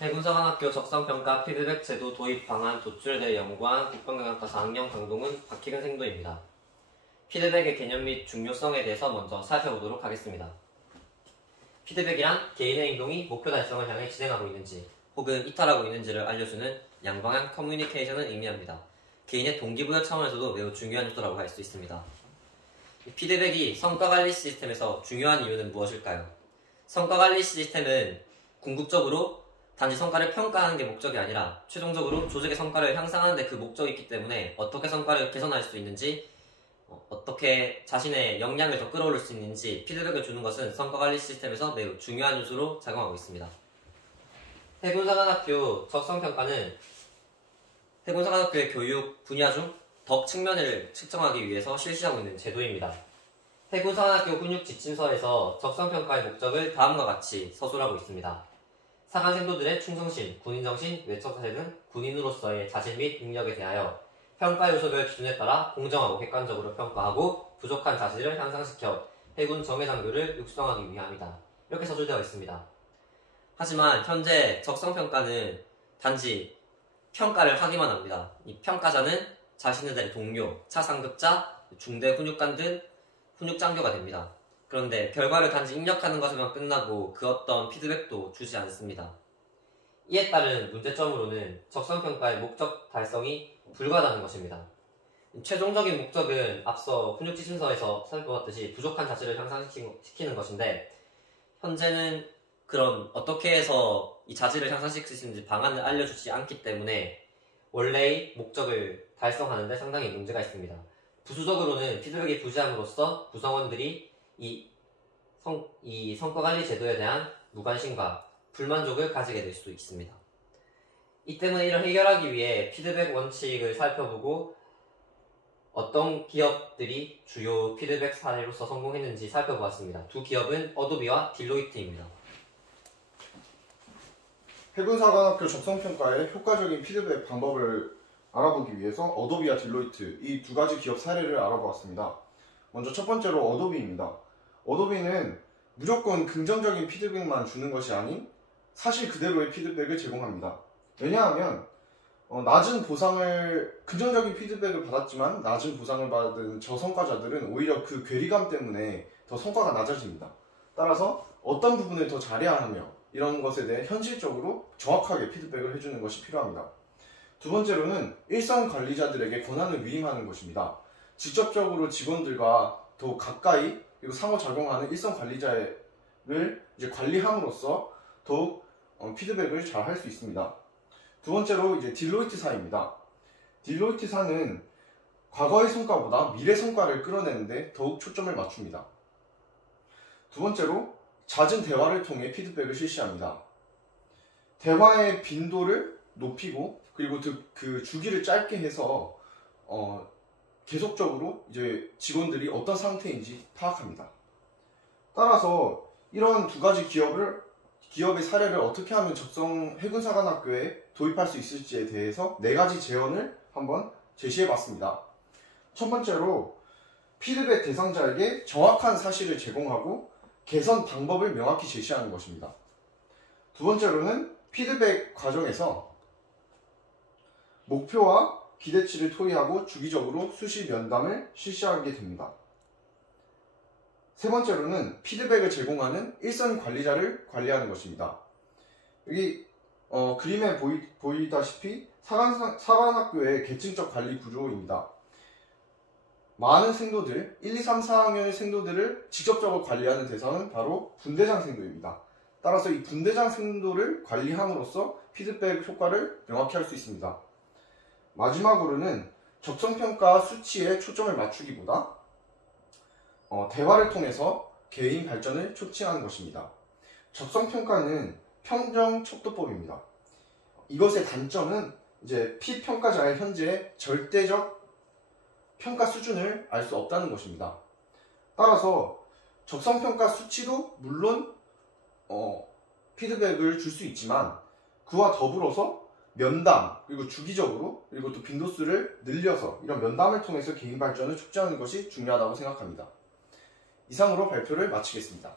해군사관학교 적성평가 피드백 제도 도입 방안 도출에 대해 연구한 국방경영학과 4학년 강동은 박희근 생도입니다. 피드백의 개념 및 중요성에 대해서 먼저 살펴보도록 하겠습니다. 피드백이란 개인의 행동이 목표 달성을 향해 진행하고 있는지 혹은 이탈하고 있는지를 알려주는 양방향 커뮤니케이션을 의미합니다. 개인의 동기부여 차원에서도 매우 중요한 요소라고 할 수 있습니다. 피드백이 성과관리 시스템에서 중요한 이유는 무엇일까요? 성과관리 시스템은 궁극적으로 단지 성과를 평가하는 게 목적이 아니라 최종적으로 조직의 성과를 향상하는 데 그 목적이 있기 때문에 어떻게 성과를 개선할 수 있는지 어떻게 자신의 역량을 더 끌어올릴 수 있는지 피드백을 주는 것은 성과관리 시스템에서 매우 중요한 요소로 작용하고 있습니다. 해군사관학교 적성평가는 해군사관학교의 교육 분야 중 덕 측면을 측정하기 위해서 실시하고 있는 제도입니다. 해군사관학교 훈육지침서에서 적성평가의 목적을 다음과 같이 서술하고 있습니다. 사관생도들의 충성심, 군인정신, 외척자세 등 군인으로서의 자질 및 능력에 대하여 평가 요소별 기준에 따라 공정하고 객관적으로 평가하고 부족한 자질을 향상시켜 해군 정예장교를 육성하기 위함이다. 이렇게 서술되어 있습니다. 하지만 현재 적성평가는 단지 평가를 하기만 합니다. 이 평가자는 자신들의 동료, 차상급자, 중대 훈육관 등 훈육장교가 됩니다. 그런데 결과를 단지 입력하는 것에만 끝나고 그 어떤 피드백도 주지 않습니다. 이에 따른 문제점으로는 적성평가의 목적 달성이 불가하다는 것입니다. 최종적인 목적은 앞서 훈육지침서에서 살펴봤듯이 부족한 자질을 향상시키는 것인데 현재는 그런 어떻게 해서 이 자질을 향상시킬 수 있는지 방안을 알려주지 않기 때문에 원래의 목적을 달성하는 데 상당히 문제가 있습니다. 부수적으로는 피드백이 부재함으로써 구성원들이 이 성과관리 제도에 대한 무관심과 불만족을 가지게 될 수 있습니다. 이 때문에 이를 해결하기 위해 피드백 원칙을 살펴보고 어떤 기업들이 주요 피드백 사례로서 성공했는지 살펴보았습니다. 두 기업은 어도비와 딜로이트입니다. 해군사관학교 적성평가의 효과적인 피드백 방법을 알아보기 위해서 어도비와 딜로이트 이 두 가지 기업 사례를 알아보았습니다. 먼저 첫 번째로 어도비입니다. 어도비는 무조건 긍정적인 피드백만 주는 것이 아닌 사실 그대로의 피드백을 제공합니다. 왜냐하면 긍정적인 피드백을 받았지만 낮은 보상을 받은 저성과자들은 오히려 그 괴리감 때문에 더 성과가 낮아집니다. 따라서 어떤 부분을 더 잘해야 하며 이런 것에 대해 현실적으로 정확하게 피드백을 해주는 것이 필요합니다. 두 번째로는 일선 관리자들에게 권한을 위임하는 것입니다. 직접적으로 직원들과 더욱 가까이 그리고 상호작용하는 일선 관리자를 이제 관리함으로써 더욱 피드백을 잘 할 수 있습니다. 두 번째로 이제 딜로이트사입니다. 딜로이트사는 과거의 성과보다 미래 성과를 끌어내는데 더욱 초점을 맞춥니다. 두 번째로 잦은 대화를 통해 피드백을 실시합니다. 대화의 빈도를 높이고 그리고 그 주기를 짧게 해서 계속적으로 이제 직원들이 어떤 상태인지 파악합니다. 따라서 이런 두 가지 기업의 사례를 어떻게 하면 해군사관학교에 도입할 수 있을지에 대해서 네 가지 제언을 한번 제시해 봤습니다. 첫 번째로 피드백 대상자에게 정확한 사실을 제공하고 개선 방법을 명확히 제시하는 것입니다. 두 번째로는 피드백 과정에서 목표와 기대치를 토의하고 주기적으로 수시 면담을 실시하게 됩니다. 세 번째로는 피드백을 제공하는 일선 관리자를 관리하는 것입니다. 여기 그림에 보이다시피 사관학교의 계층적 관리 구조입니다. 많은 생도들, 1, 2, 3, 4학년의 생도들을 직접적으로 관리하는 대상은 바로 분대장 생도입니다. 따라서 이 분대장 생도를 관리함으로써 피드백 효과를 명확히 할 수 있습니다. 마지막으로는 적성평가 수치에 초점을 맞추기보다 대화를 통해서 개인 발전을 촉진하는 것입니다. 적성평가는 평정척도법입니다. 이것의 단점은 이제 피평가자의 현재 절대적 평가 수준을 알 수 없다는 것입니다. 따라서 적성평가 수치도 물론 피드백을 줄 수 있지만 그와 더불어서 면담 그리고 주기적으로 그리고 또 빈도수를 늘려서 이런 면담을 통해서 개인 발전을 촉진하는 것이 중요하다고 생각합니다. 이상으로 발표를 마치겠습니다.